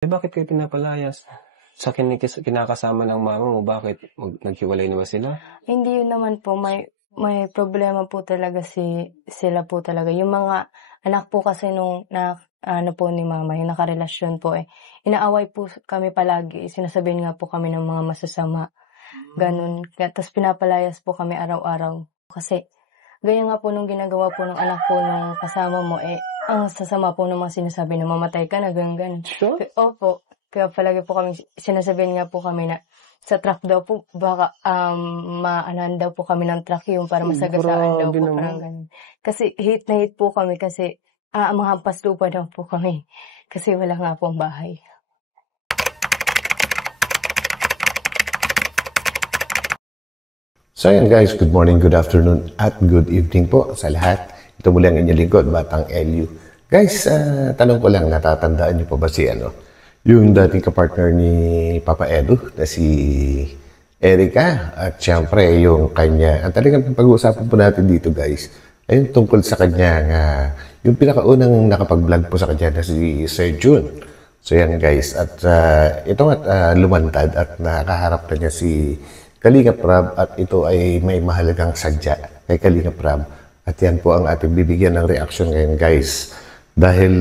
Eh, bakit kayo pinapalayas? Sa kinakasama ng mama mo, bakit naghiwalay na ba sila? Hindi naman po, may problema po talaga sila po talaga. Yung mga anak po kasi nung ano po ni mama, yung nakarelasyon po inaaway po kami palagi. Sinasabihan nga po kami ng mga masasama, ganun. Tapos pinapalayas po kami araw-araw. Kasi gaya nga po nung ginagawa po ng anak po nung kasama mo, ang sasama po ng mga sinasabi na mamatay ka na, ganun. Sure? Opo, kaya palagi po kami, sinasabihan nga po kami na sa truck daw po, baka maanan daw po kami ng truck yung para masagasaan daw Grabe po, naman. parang ganun. Kasi hate na hate po kami kasi mahampas lupa daw po kami. Kasi wala nga po ang bahay. So ayan guys, good morning, good afternoon, at good evening po sa lahat. Ito muli ang inyong lingkod, Batang LU. Guys, tanong ko lang, natatandaan niyo pa ba si yung dating kapartner ni Papa Edu na si Erica? At syempre, yung kanya, ang talagang pag-uusapan po natin dito guys, ay yung tungkol sa kanya, yung pinakaunang nakapag-vlog po sa kanya na si Sir Jun. So yan guys, at ito nga lumantad at nakaharap na niya si Kalinga Prab at ito ay may mahalagang sadya kay Kalinga Prab. At yan po ang ating bibigyan ng reaction ngayon guys. Dahil,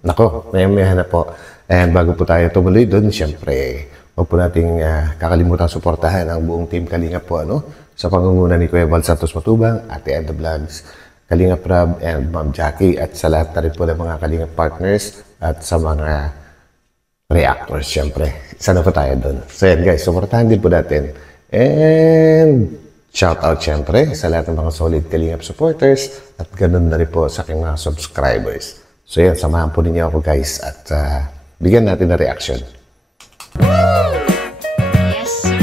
nako, maya-maya na po. And bago po tayo tumuloy doon, siyempre, huwag po nating kakalimutan suportahan ang buong team Kalinga po, sa pangunguna ni Kuya Val Santos Matubang, Ate Eda Vlogs, Kalinga Prab, and Ma'am Jackie, at sa lahat na rin po ng mga Kalinga partners, at sa mga reactors, syempre. Sana po tayo doon. So yan guys, supportahan din po natin. And shout out syempre sa lahat ng mga solid Kalingap supporters at ganun na rin po sa aking mga subscribers. So yan, samahan po ninyo ako guys at bigyan natin ng reaction. Yes, sir.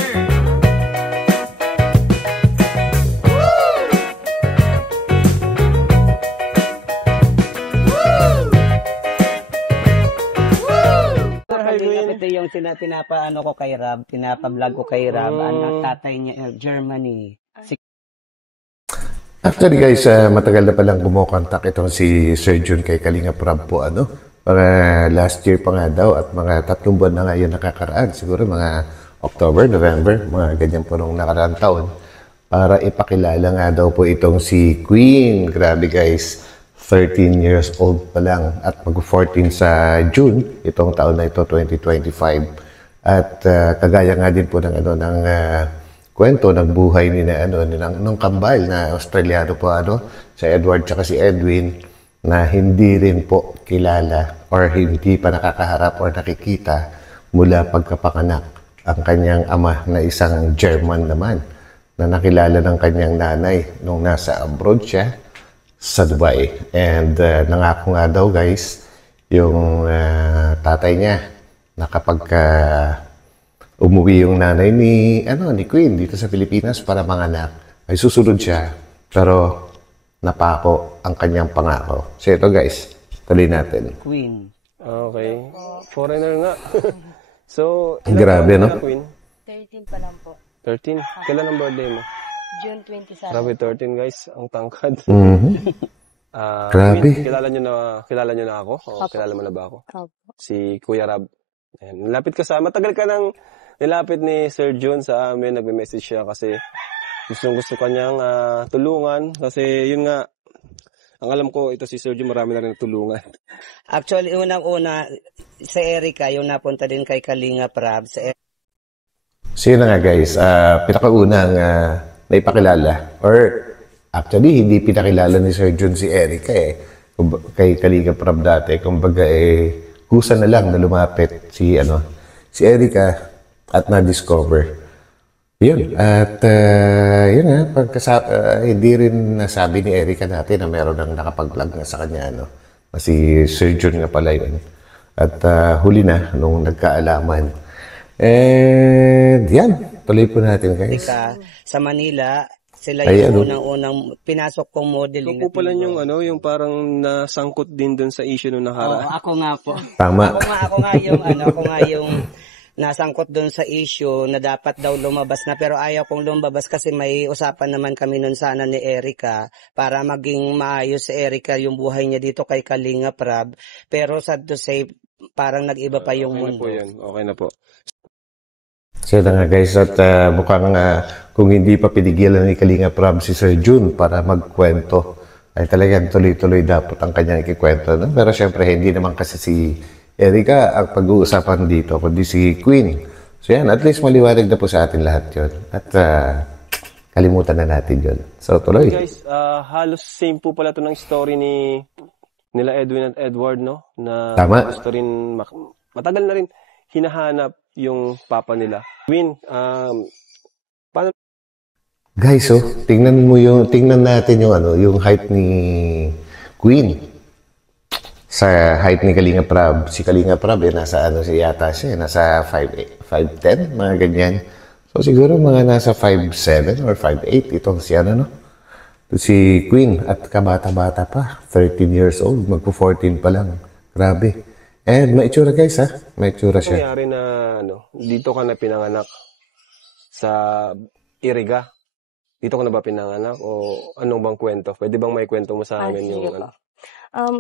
Ito yung pinapaano ko kay Rab, pinapa-vlog ko kay Rab, ang tatay niya, Germany. Actually guys, matagal na palang kumukontak itong si Sir Jun kay Kalinga Prab po, Mga last year pa nga daw at mga 3 buwan na nga yun nakakaraan. Siguro mga October, November, mga ganyan po nung nakaraang taon. Para ipakilala nga daw po itong si Queen. Grabe guys, 13 years old pa lang at mag-14 sa June, itong taon na ito, 2025. At kagaya nga din po ng kwento ng buhay ni nung kambal na Australiano po sa Edward tsaka si Edwin na hindi rin po kilala or hindi pa nakakaharap or nakikita mula pagkapanganak ang kanyang ama na isang German naman na nakilala ng kanyang nanay nung nasa abroad siya sa Dubai. And nangako nga daw guys yung tatay niya na kapag umuwi yung nanay ni Queen dito sa Pilipinas para manganak ay susunod siya, pero napako ang kanyang pangako. So ito guys, tuloy natin. Queen. Okay. Foreigner nga. So, Grabe, no? Queen? 13 pa lang po. 13? Kailan ang birthday mo? June 27. Grabe, 13 guys. Ang tangkad. Grabe. Queen, kilala nyo na ako? O kilala mo na ba ako? Opo. Si Kuya Rab. Ayan, nilapit ka matagal ka nang nilapit ni Sir John sa amin. Nagme-message siya kasi gusto kanyang tulungan. Kasi yun nga, ang alam ko, ito si Sir John, marami na rin natulungan. Actually, unang-una, sa Erica, yung napunta din kay Kalinga Prab. So yun na nga guys, pinakaunang naipakilala or actually hindi pinakilala ni Sir Jun si Erica kay Kalinga Prab dati. Kumbaga kusa na lang na lumapit si Erica at na-discover. Yun. At yun nga, hindi rin nasabi ni Erica dati na meron nang nakapag-vlog na sa kanya, si Sir Jun nga pala yun. At huli na nung nagkaalaman. And yan, tuloy po natin guys. Sa Manila, sila yung unang-unang pinasok kong modeling. Ikaw po pala yung parang nasangkot din dun sa issue nung nakaraan. Oo, ako nga po. Tama. Ako nga yung nasangkot doon sa issue na dapat daw lumabas na, pero ayaw kong lumabas kasi may usapan naman kami nun sana ni Erica para maging maayos si Erica yung buhay niya dito kay Kalinga Prab. Pero sad to say, parang nag-iba pa yung Okay na mundo. po yan. Okay na po. So yun na nga guys, at mukhang kung hindi pa pinigilan ni Kalinga Prab si Sir Jun para magkwento, ay talagang tuloy-tuloy dapat ang kanyang ikikwento. No? Pero syempre, hindi naman kasi si Erica ang pag-uusapan dito, kundi si Queen. So yan, at least maliwanag na po sa atin lahat yun. At kalimutan na natin yun. So tuloy. Guys, halos same po pala to ng story nila Edwin at Edward, no? Na Tama. gusto rin, matagal na rin hinahanap yung papa nila. Edwin, paano? Guys, oh, tingnan natin yung yung height ni Queen. Sa height ni Kalinga Prab, si Kalinga Prab nasa nasa 5'10", mga ganyan. So siguro mga nasa 5'7" or 5'8" itong si no? Si Queen at kabata-bata pa, 13 years old, magpo-14 pa lang. Grabe. And maitsura guys maitsura siya. Nangyari na dito ka na pinanganak sa Iriga? Dito ka na ba pinanganak o anong bang kwento? Pwede bang may kwento mo sa amin yung Sige po.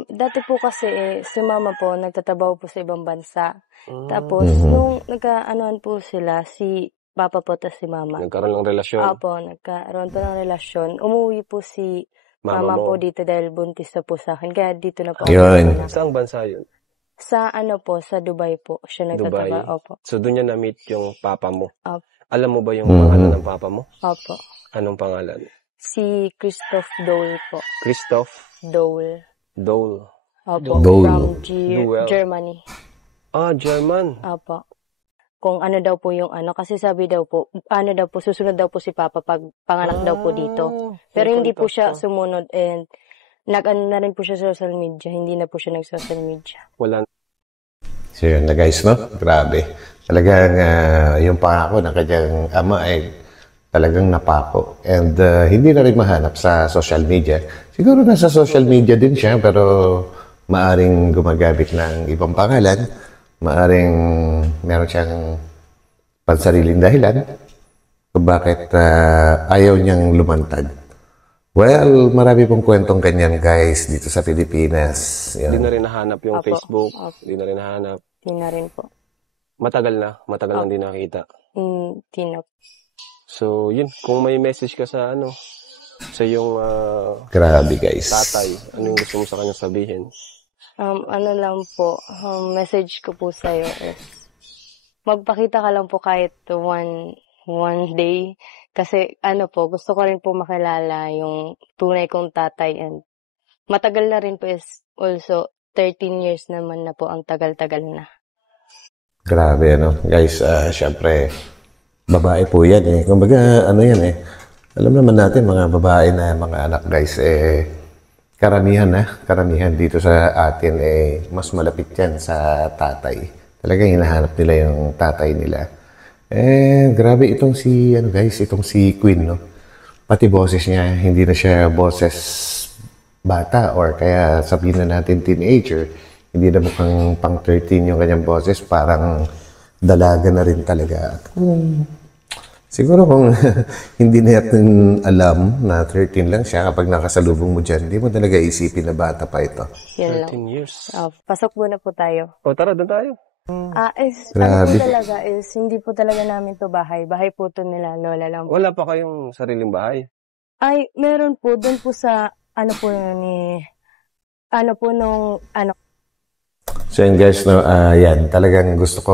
Dati po kasi si mama po nagtatrabaho po sa ibang bansa. Tapos nung nagkaanoan po sila, si papa po tas si mama. Nagkaroon ng relasyon? Opo, nagkaroon po ng relasyon. Umuwi po si Mama mama mo. po dito dahil buntis na po sa akin. Kaya dito na po ako Ayun. pinanganak. Saang bansa yun? Sa sa Dubai po siya Dubai? nagtatrabaho. Opo. So doon niya na-meet yung papa mo? Opo. Alam mo ba yung pangalan ng papa mo? Opo. Anong pangalan? Si Christoph Dole po. Christoph Dole. Dole. Opo. Dole. From Duel. Germany. German. Opo. Kung ano daw po yung kasi sabi daw po, susunod daw po si Papa pag panganak daw po dito. Pero hindi po siya sumunod and na rin po siya sa social media. Hindi na po siya nag-social media. Wala. So yun na guys, no? Grabe. Talagang yung pangako ng kanyang ama ay talagang napako. And hindi na rin mahanap sa social media. Siguro nasa social media din siya, pero maaring gumagamit ng ibang pangalan. Maaring meron siyang pansariling dahilan kung bakit ayaw niyang lumantad. Well, marami pong kwentong ganyan guys dito sa Pilipinas. Hindi Yan. na rin nahanap yung Opo. Facebook. Opo. Hindi na rin nahanap. Hindi na rin po. Matagal lang din nakita. Hindi na. So, yun. Kung may message ka sa sa yung Grabe guys. tatay, ano yung gusto mo sa kanya sabihin? Ano lang po, message ko po sa'yo is, magpakita ka lang po kahit one day. Kasi po, gusto ko rin po makilala yung tunay kong tatay and matagal na rin po is also 13 years naman na po ang tagal-tagal na. Grabe, guys, syempre, babae po yan eh. Kumbaga, yan eh. Alam naman natin, mga babae na mga anak, guys, karamihan dito sa atin, mas malapit yan sa tatay. Talagang hinahanap nila yung tatay nila. Grabe itong itong si Queen, no? Pati boses niya, hindi na siya boses bata or kaya sabihin na natin teenager. Hindi na mukhang pang 13 yung kanyang boses, parang dalaga na rin talaga. Siguro kung hindi natin alam na 13 lang siya, kapag nakasalubong mo dyan, hindi mo talaga isipin na bata pa ito. Yan lang. 13 years. Pasok muna po tayo. O tara, doon tayo. Ano po talaga is, hindi po talaga namin to bahay. Bahay po to nila, lola lang po. Wala pa kayong sariling bahay? Ay, meron po, doon po sa, So yun guys, no, yan, talagang gusto ko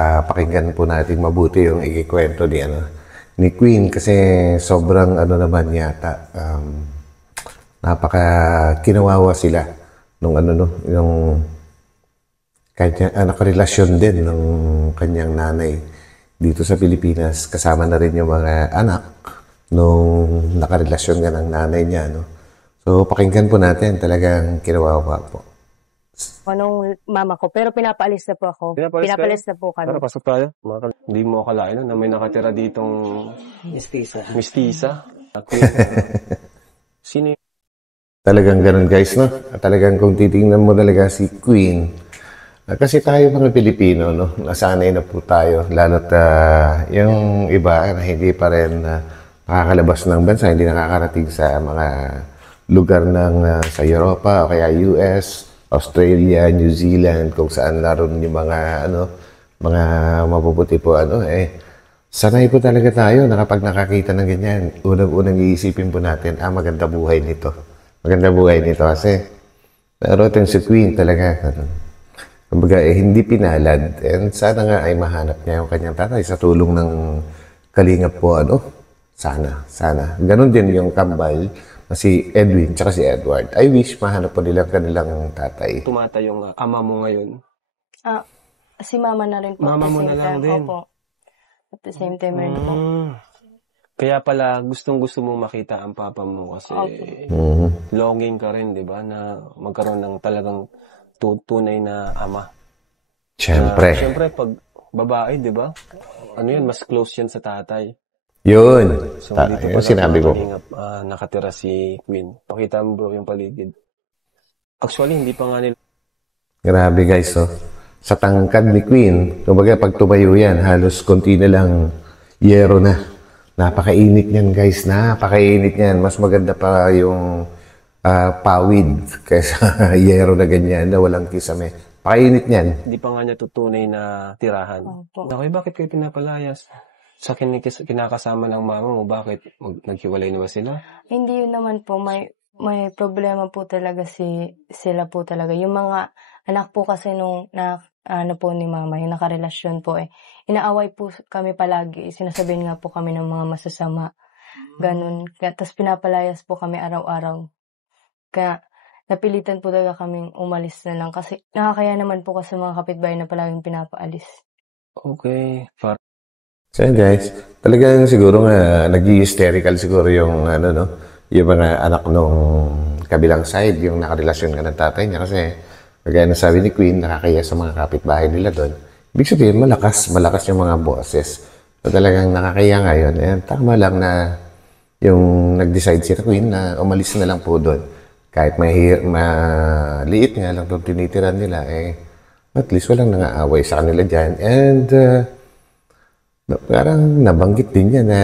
pakinggan po natin mabuti yung ikikwento ni Queen kasi sobrang naman yata, napaka kinawawa sila nung yung kanya, nakarelasyon din ng kanyang nanay dito sa Pilipinas. Kasama na rin yung mga anak nung nakarelasyon nga ng nanay niya, no? So, pakinggan po natin. Talagang kinawawa po. anong mama ko. Pero pinapaalis na po ako. Pinapaalis na po kami. Tara, pasok tayo. Hindi mo akalain na may nakatira ditong mistisa. Sino yun? Talagang ganun guys, no? Talagang kung titingnan mo talaga si Queen, kasi tayo mga Pilipino, no? Nasanay na po tayo. Lalo't yung iba na hindi pa rin nakakalabas ng bansa, hindi nakakarating sa mga lugar ng sa Europa o kaya US Australia, New Zealand, kung saan naroon yung mga mga mapuputi po sanay po talaga tayo na kapag nakakita ng ganyan, unang-unang iisipin po natin, maganda buhay nito. Maganda buhay nito kasi naroon si Queen talaga. Kumbaga, hindi pinalad. And sana nga ay mahanap niya yung kanyang tatay sa tulong ng kalingap po, Sana. Ganon din yung kambal na si Edwin tsaka si Edward. I wish mahanap po nila kanilang tatay. Tumata yung ama mo ngayon. Si mama na rin po. Mama at the mo same na lang time. din. Opo. At the same time rin po. Kaya pala gustong-gusto mong makita ang papa mo kasi longing ka rin, 'di ba, na magkaroon ng talagang tunay na ama. Siyempre. Siyempre pag babae, 'di ba? Ano 'yun, mas close 'yan sa tatay. Yun. So dito Yung pa sinabi ko. Nakatira si Queen. Pakita mo bro yung paligid. Actually, hindi pa nga nila. Grabe guys, sa tangkad ni Queen, kumbaga pag tumayo yan, halos konti na lang yero na. Napakainit niyan guys, napakainit niyan. Mas maganda pa yung pawid kaysa yero na ganyan na walang kisame. Pakainit niyan. Hindi pa nga niya tutunay na tirahan. Okay, bakit kayo pinapalayas? Sa kinakasama ng mama mo, bakit? Naghiwalay na ba sila? Hindi yun naman po. May problema po talaga sila po talaga. Yung mga anak po kasi nung po ni mama, yung nakarelasyon po inaaway po kami palagi. Sinasabihin nga po kami ng mga masasama. Ganun. Tapos pinapalayas po kami araw-araw. Kaya napilitan po talaga kaming umalis na lang. Kasi nakakaya naman po kasi mga kapitbahay na palaging pinapaalis. Okay. So guys, talagang siguro nga nag-hysterical siguro yung yung mga anak nung kabilang side, yung nakarelasyon nga ng tatay niya kasi kagaya na sabi ni Queen, nakakaya sa mga kapitbahay nila doon. Ibig sabihin, malakas yung mga boses. So talagang nakakaya ngayon. Tama lang na yung nag-decide si Queen na umalis na lang po doon. Kahit maliit nga lang itong tinitiran nila, at least walang nangaaway sa kanila dyan. And parang nabanggit din niya na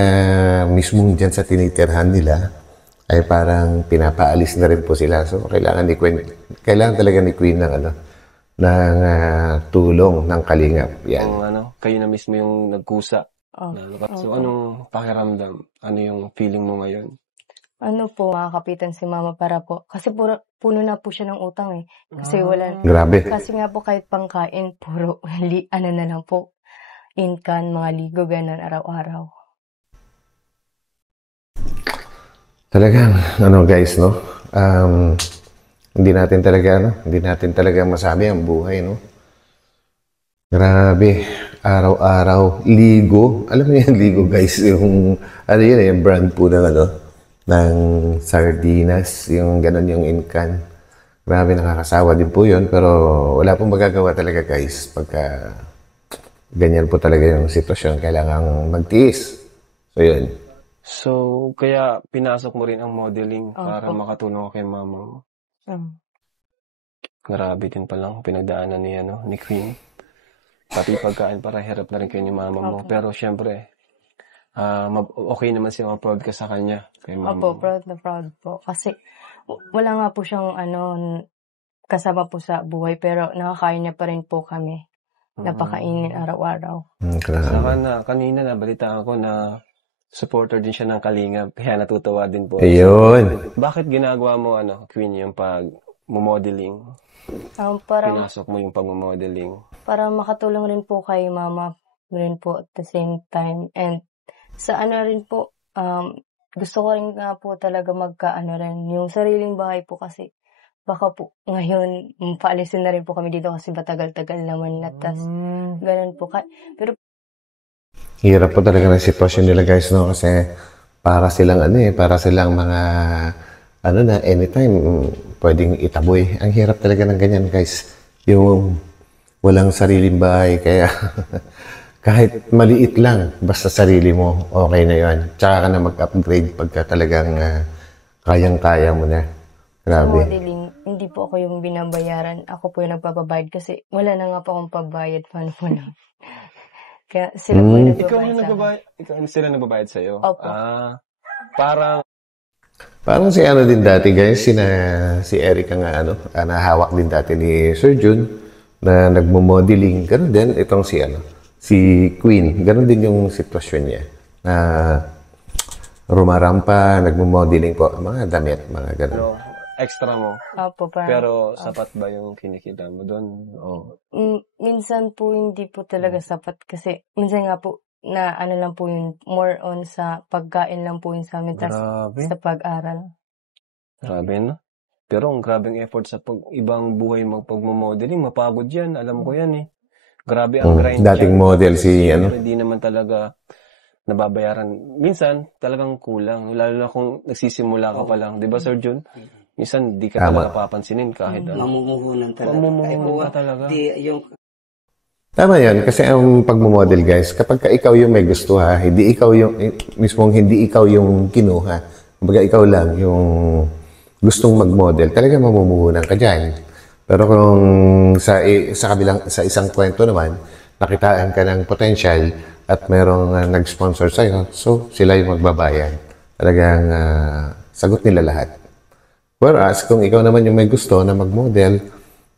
mismo dyan sa tinitirhan nila ay parang pinapaalis na rin po sila. So, kailangan talaga ni Queen ng tulong ng kalingap. Yan. Kayo na mismo yung nagkusa. So, anong pakiramdam? Ano yung feeling mo ngayon? Makakapitan si mama para po. Kasi puno na po siya ng utang Kasi wala. Grabe. Kasi nga po kahit pangkain, puro na lang po. Inkan, mga ligo, ganun, araw-araw. Talagang, guys, hindi natin talaga masabi ang buhay, Grabe, araw-araw, ligo. Alam mo yan, ligo, guys, yung brand po ng sardinas, yung ganun yung Incan. Grabe, nakakasawa din po yun, pero wala pong magagawa talaga, guys, pagka ganyan po talaga yung sitwasyon, kailangang magtiis. So, yun. So, kaya pinasok mo rin ang modeling para makatulong kay mama mo. Grabe din palang pinagdaanan ni Queen. Pati pagkain para hirap na rin kayo ni mama mo. Pero syempre, okay naman siya ma-proud ka sa kanya. Kay mama mo. Proud na proud po. Kasi wala nga po siyang kasama po sa buhay, pero nakakain niya pa rin po kami. Napakainin araw-araw. Saka kanina nabalitaan ko na supporter din siya ng Kalingap, kaya natutuwa din po. Ayun. Bakit ginagawa mo Queen, yung pag-modeling? Pinasok mo yung pag-modeling? Para makatulong rin po kay mama rin po at the same time. And sa rin po, gusto ko rin nga po talaga rin yung sariling bahay po kasi baka po ngayon paalisin na rin po kami dito kasi matagal-tagal naman na tas ganun po. Pero hirap po talaga ng sitwasyon nila guys kasi para silang mga anytime pwedeng itaboy. Ang hirap talaga ng ganyan guys. Yung walang sariling bahay kaya kahit maliit lang basta sarili mo okay na yun. Tsaka ka na mag-upgrade pagka talagang kayang-kaya mo na. Grabe. Modeling, hindi po ako yung binabayaran. Ako po yung nagpapabayad kasi wala na nga po akong pabayad. Paano po lang? Kaya sila po yung nagbabayad sa akin. Ikaw sila nagbabayad sa'yo? Opo. Parang Parang si ano din dati guys, si Erica nga ano, nahawak din dati ni Sir Jun na nagmo-modeling. Ganun din itong si Queen. Ganun din yung sitwasyon niya. Na rumarampa, nagmo-modeling po, mga damit, mga ganun. Pero, extra mo. Opo, parang, Pero, sapat ba yung kinikita mo doon? Oh. minsan po hindi po talaga sapat kasi minsan nga po na ano lang po yun, more on sa pagkain lang po yun sa amin, tas Grabe. sa pag-aral. Grabe, no? Pero ang grabing effort sa ibang buhay pagmo-modeling, mapagod yan. Alam ko yan eh. Grabe ang grind Dating dyan. model Tapos, si ano. Hindi naman talaga nababayaran. Minsan, talagang kulang. Lalo na kung nagsisimula ka pa lang. Di ba, Sir Jun? Minsan, di ka Tama. talaga papansinin kahit ano. Mamumuhunan talaga. Mamumuhunan ka talaga. Yung Tama yan, kasi ang pagmamodel guys, kapag ka ikaw yung may gusto ha, hindi ikaw yung kinuha. Kumbaga ikaw lang yung gustong mag-model, talaga mamumuhunan ka dyan. Pero kung sa isang kwento naman, nakitaan ka ng potential at merong nag-sponsor sa'yo, so sila yung magbabayad. Talagang sagot nila lahat. Whereas, kung ikaw naman yung may gusto na mag-model,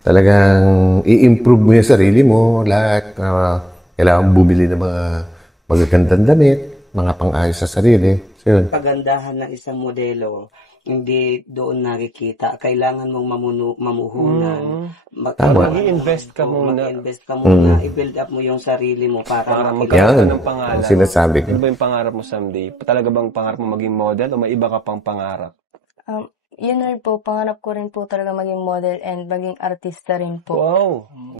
talagang i-improve mo yung sarili mo, lahat. Kailangan bumili ng mga magagandang damit, mga pang-ayos sa sarili. So, yun. kagandahan ng isang modelo, hindi doon nakikita. Kailangan mong mamuhunan. Tama. Mag-i-invest ka muna. Mag-invest ka muna. I-build up mo yung sarili mo para Para makilala. magkaroon Yan, ka ng pangalan. ang sinasabi ko. Ano ba yung pangarap mo someday? Talaga bang pangarap mo maging model o may iba ka pang pangarap? Yun rin po, pangarap ko rin po talaga maging model and maging artista rin po. Wow!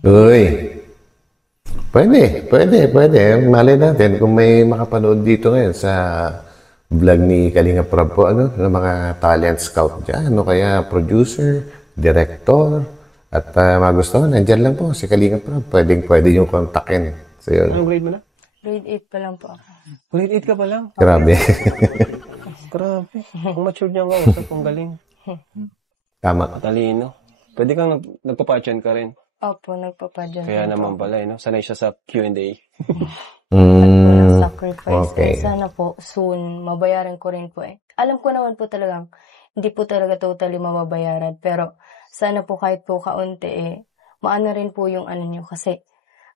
Uy! Pwede. Malay natin kung may makapanood dito ngayon sa vlog ni Kalinga Prab po, ng mga talent scout dyan. Ano kaya, producer, director, at magustuhan, nandyan lang po si Kalinga Prab. Pwede yung kontakin. So yun, Anong grade mo na? Grade 8 pa lang po ako. Grade 8 ka pa lang. grabe. Grabe. Ang mature niya nga usap. Ang galing. Tama. Matalino. Pwede kang nagpapatyan ka rin. Opo, nagpapadyan Kaya rin naman po. pala, no? Sanay siya sa Q&A. Mm, Sacrifice. okay. And sana po, soon, mabayaran ko rin po eh. Alam ko naman po talagang, hindi po talaga totally mababayaran. Pero, sana po kahit po kaunti eh, maano rin po yung ano nyo. Kasi,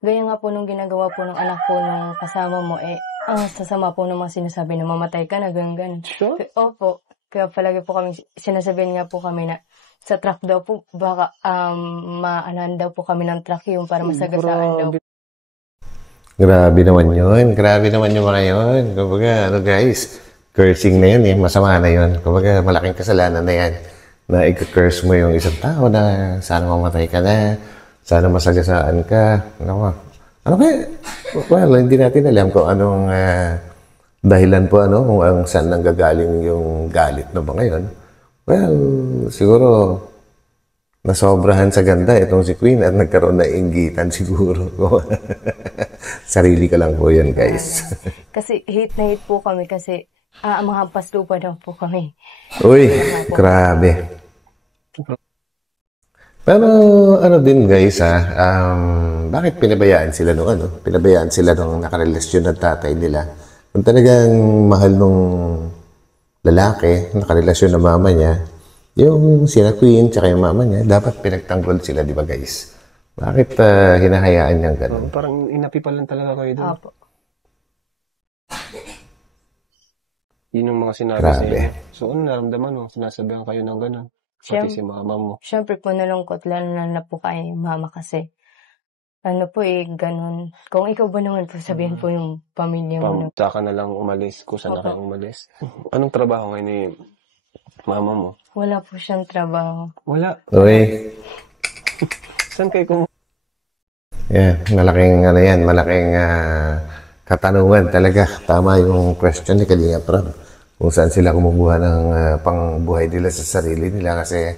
gaya nga po nung ginagawa po ng anak po nung kasama mo eh, ang sasama po ng mga sinasabi na mamatay ka na, ganyan. Sure? Opo. Kaya palagi po kami, sinasabihan nga po kami na sa truck daw po, baka maanahan daw po kami ng truck yung para masagasaan daw. Grabe naman yung mga yun. Kumbaga, guys, cursing na yun masama na yun. Kumbaga, malaking kasalanan na yan. Na i-curse mo yung isang tao na sana mamatay ka na, sana masagasaan ka. Ano kaya? Well, hindi natin alam kung anong dahilan po, kung saan nanggagaling yung galit na ba ngayon. Well, siguro, nasobrahan sa ganda itong si Queen at nagkaroon na inggitan siguro. Sarili ka lang po yan, guys. Kasi hate na hate po kami kasi mga paslupa daw po kami. Uy, grabe. Pero ano din guys bakit pinabayaan sila Pinabayaan sila nung nakarelasyon ng tatay nila. Kung talagang mahal nung lalaki, nakarelasyon ng mama niya, yung sina Queen tsaka yung mama niya, dapat pinagtanggol sila, di ba guys? Bakit hinahayaan niyang ganun? Parang inapi pa lang talaga kayo doon. Opo. Yun yung mga sinabi Grabe. sa inyo. So, ano naramdaman mo? Sinasabihan kayo ng ganun. Pati si mama mo. Siyempre po nalungkot, lalo na po kay mama kasi. Ano po ganun. Kung ikaw ba naman po sabihin po yung pamilya mo na. Saka na lang umalis. Kung saan na kayo umalis. Anong trabaho ngayon ni mama mo? Wala po siyang trabaho. Wala. Uy, Saan kayo malaking katanungan talaga. Tama yung question ni Kalinga Prab. Kung saan sila kumukuha ng pangbuhay nila sa sarili nila kasi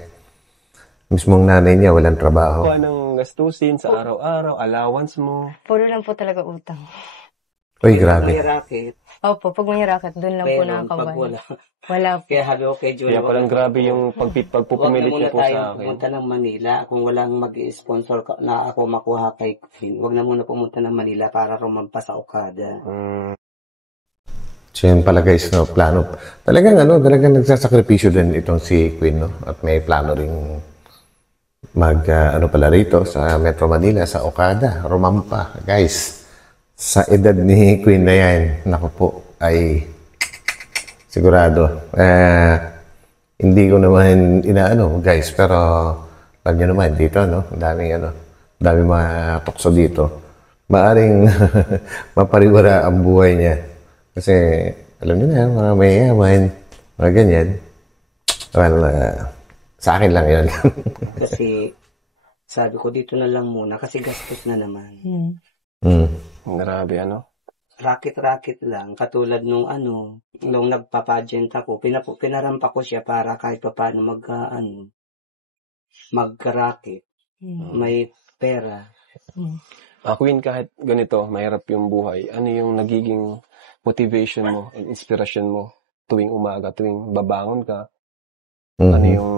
mismong nanay niya walang trabaho. kuha ng gastusin sa araw-araw, allowance mo? Puro lang po talaga utang. Uy, grabe. May racket. Opo, pag may racket, doon lang po Pero pag nakakabay. wala. Wala po. Kaya habi ko kay Julie. Kaya palang grabe yung pagpupumilit niyo po sa akin. Pumunta ng Manila. Kung walang mag-sponsor na ako makuha kay Queen, wag na muna pumunta ng Manila para rumampa sa Okada. So yun pala guys, no, plano. Talagang nagsasakripisyo din itong si Queen, no? At may plano ring pala rito sa Metro Manila, sa Okada, Romampa. Guys, sa edad ni Queen na yan, naku po, ay sigurado. Hindi ko naman inaano, guys, pero alam nyo naman, dito, no? Daming mga tukso dito. Maaring mapariwara ang buhay niya. Kasi, alam niyo na, mga mayayaman, mga ganyan. Well, sa akin lang yun. Kasi, sabi ko dito na lang muna kasi gastos na naman. Grabe, ano? Racket lang. Katulad nung nagpa-pageant ako, pinarampa ko siya para kahit pa paano mag-racket. May pera. Queen, kahit ganito, mahirap yung buhay, ano yung nagiging motivation mo and inspiration mo tuwing umaga, tuwing babangon ka? Ano yung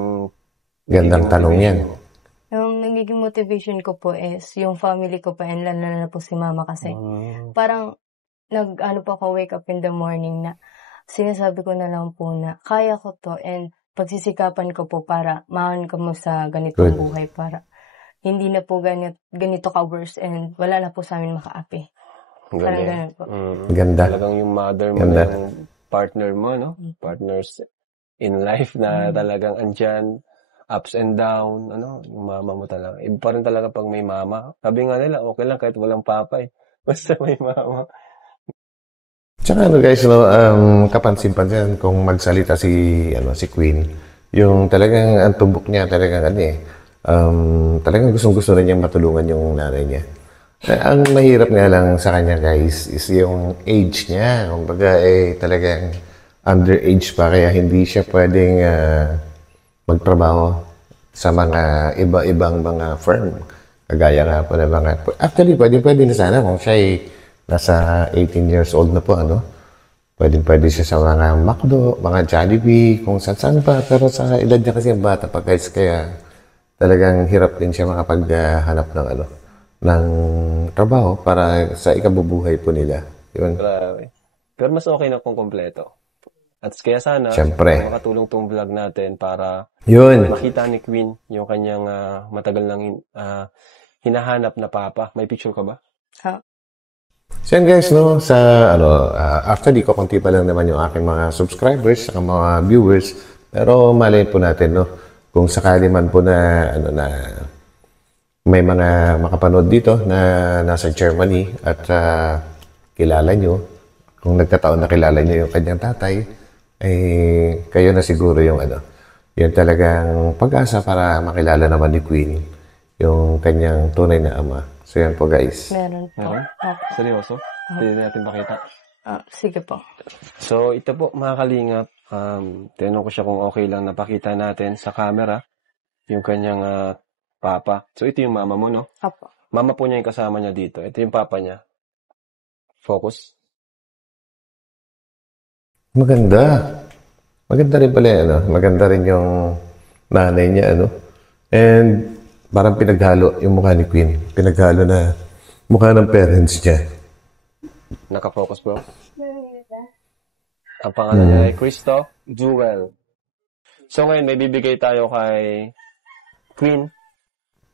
Gandang tanong yan. mo? Yung nagiging motivation ko po is yung family ko pa and lalo na po si mama kasi parang po ako wake up in the morning na sinasabi ko na lang po na kaya ko to and pagsisikapan ko po para mahon ko mo sa ganitong buhay para hindi na po ganito ka-worse and wala na po sa amin makaapi. Parang ganun po. Ganda. Talagang yung mother mo, yung partner mo, no? Partners in life na talagang andyan, ups and down, yung mama mo talaga. Iba pa rin talaga pag may mama. Sabi nga nila, okay lang kahit walang papa eh. Basta may mama. Tsaka guys, kapansin-pansin kung magsalita si Queen, yung talagang ang tumbok niya talagang talagang gustong-gusto rin niyang matulungan yung nanay niya. Ang mahirap nga lang sa kanya guys is yung age niya. Kumbaga talagang underage pa kaya hindi siya pwedeng magtrabaho sa mga iba-ibang mga firm. Kagaya nga po ng mga... Actually, pwede na sana kung siya ay nasa 18 years old na po, Pwede siya sa mga McDo, mga Jollibee, kung saan pa. Pero sa edad niya kasi ang bata pa guys, kaya talagang hirap din siya makapaghanap ng trabaho para sa ikabubuhay po nila. Yun. Grabe. Pero mas okay na kung kompleto. At kaya sana, Siyempre. makatulong tong vlog natin para Yun. makita ni Queen yung kanyang matagal nang hinahanap na papa. May picture ka ba? So yan guys, actually, kukunti pa lang naman yung aking mga subscribers, sa mga viewers. Pero malay po natin, kung sakali man po na may mga makapanood dito na nasa Germany at kilala nyo, kung nagkataon na kilala nyo yung kanyang tatay, kayo na siguro yung yung talagang pag-asa para makilala naman ni Queen yung kanyang tunay na ama. So yan po guys. Meron po. Meron? Seryoso? Pwede natin pakita. Sige po. So ito po mga kalingap, tinanong ko siya kung okay lang napakita natin sa camera yung kanyang papa. So ito yung mama mo, no? Apo. Mama po niya yung kasama niya dito. Ito yung papa niya. Focus. Maganda. Maganda rin pala, Maganda rin yung nanay niya, And parang pinaghalo yung mukha ni Queen. Pinaghalo na mukha ng parents niya. Naka-focus, bro. Ang pangalan niya ay Christo Jewel. So ngayon, may bibigay tayo kay Queen.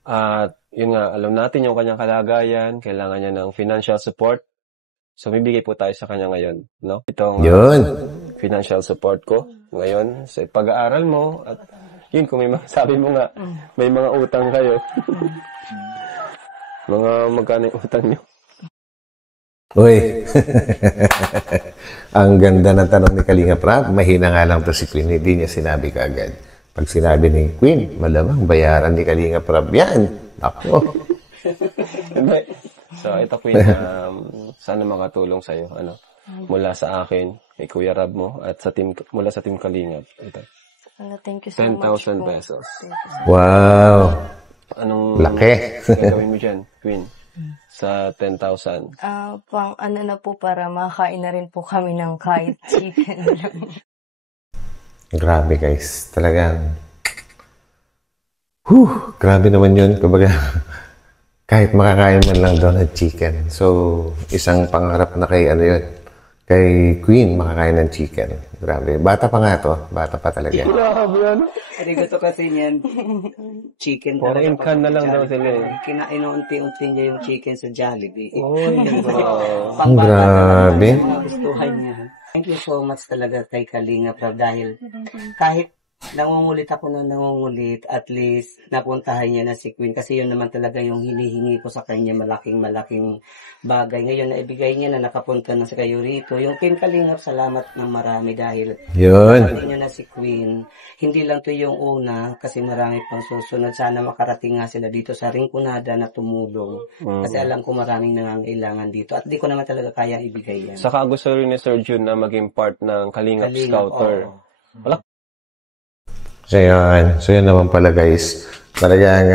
At yun nga, alam natin yung kanyang kalagayan. Kailangan niya ng financial support. So, bibigay po tayo sa kanya ngayon, no? Itong financial support ko ngayon sa pag-aaral mo. At yun, kung may sabi mo nga, may mga utang kayo. Magkano yung utang niyo? Uy, ang ganda ng tanong ni Kalinga Prab. Mahina nga lang to si Queen. Hindi niya sinabi kaagad. Pag sinabi ni Queen, malamang bayaran ni Kalinga Prab yan. Ako. So, ito Queen, sana makatulong sa'yo. Mula sa akin, kay Kuya Rab mo, at mula sa Team Kalingap. Ito. Thank you so much 10,000 po. pesos. Wow. Anong laki. gagawin mo dyan, Queen? Sa 10,000? Pang na po para makakain na rin po kami ng kahit chicken lang. Grabe guys. Talagang grabe naman yun. Kumbaga, kahit makakain man lang daw ng chicken. So, isang pangarap na kay yun. kay Queen makakain ng chicken. Grabe. Bata pa nga to. Bata pa talaga. Grabe yan. Hindi gusto kasi niyan. Chicken Foreign talaga. can na lang daw sila eh. Kinain unti-unti niya yung chicken sa Jollibee. Oy, Grabe. Gustuhan niya. Thank you so much talaga kay Kalinga Prab dahil kahit nangungulit ako nung nangungulit, at least napuntahan niya na si Queen kasi yun naman talaga yung hinihingi ko sa kanya, malaking bagay. Ngayon naibigay niya na nakapunta na sa kayo rito. Yung Team Kalingap, salamat ng marami dahil Yun. sabi niyo na si Queen. Hindi lang to yung una kasi marami pang susunod. Sana makarating nga sila dito sa Rinconada na tumulong. Kasi alam ko maraming nangangailangan dito at di ko naman talaga kayang ibigay yan. Saka gusto rin ni Sir Jun na maging part ng Kalingap Scouter. oo. Wala. So yun naman pala guys. Talagang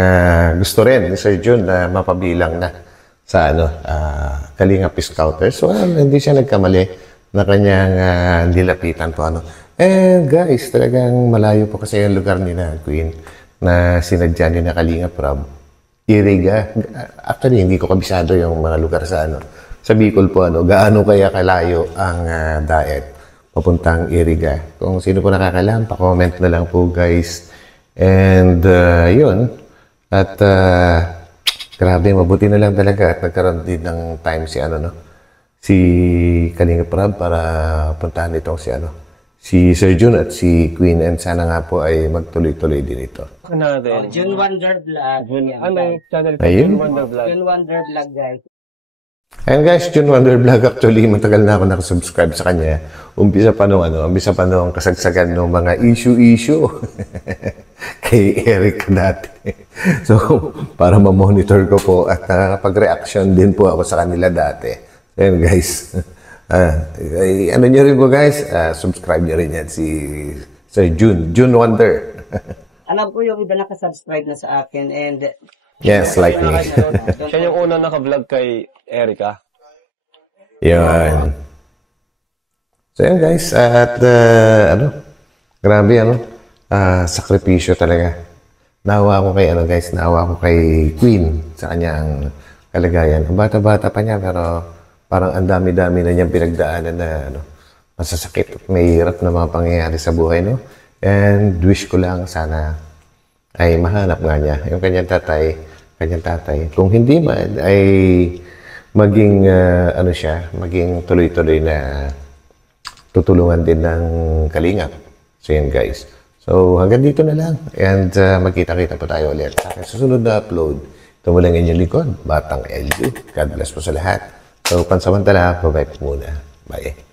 gusto rin ni Sir Jun na mapabilang na sa Kalingap Scouter. So hindi siya nagkamali na kanyang nilapitan po guys, talagang malayo po kasi yung lugar ni na Queen na sinadya ni na Kalingap Rob. Iriga. Actually, hindi ko kabisado yung mga lugar sa sa Bicol po gaano kaya kalayo ang diet papuntang Iriga. Kung sino po nakakalam, pa-comment na lang po guys. And yun. At grabe, mabuti na lang talaga at nagkaroon din ng time si Kalingap Rob para puntahan itong si Sir Jun at si Queen, and sana nga po ay magtuloy-tuloy din ito. Natin. June Wonder Vlog. Ano yung channel ko? Ayun. Jun Wonder Vlog. June Wonder Vlog, guys. Ayan guys, Jun Wonder Vlog, actually matagal na ako nakasubscribe sa kanya. Umpisa pa nung kasagsagan ng mga issue kay Eric dati. So, para ma-monitor ko po at nakakapag-reaction din po ako sa kanila dati. Ayan guys. Nyo rin po guys, subscribe nyo rin yan si Sir Jun Wonder. Alam ko yung iba nakasubscribe na sa akin and Yes, like me. Siya yung unang naka-vlog kay Erica. Yun. So yan guys, at grabe sakripisyo talaga. Naawa ko kay guys, naawa ko kay Queen sa kanyang kalagayan. Ang bata-bata pa niya pero parang ang dami-dami na niyang pinagdaanan na masasakit at may hirap na mga pangyayari sa buhay, And wish ko lang sana ay mahanap nga niya yung kanyang tatay. Kung hindi man ay maging maging tuloy-tuloy na tutulungan din ng Kalingap. So yan guys. So hanggang dito na lang. And magkita-kita pa tayo ulit sa susunod na upload. Ito mo lang inyong likod, Batang LU. God bless po sa lahat. So pansamantala, bye-bye po muna. Bye.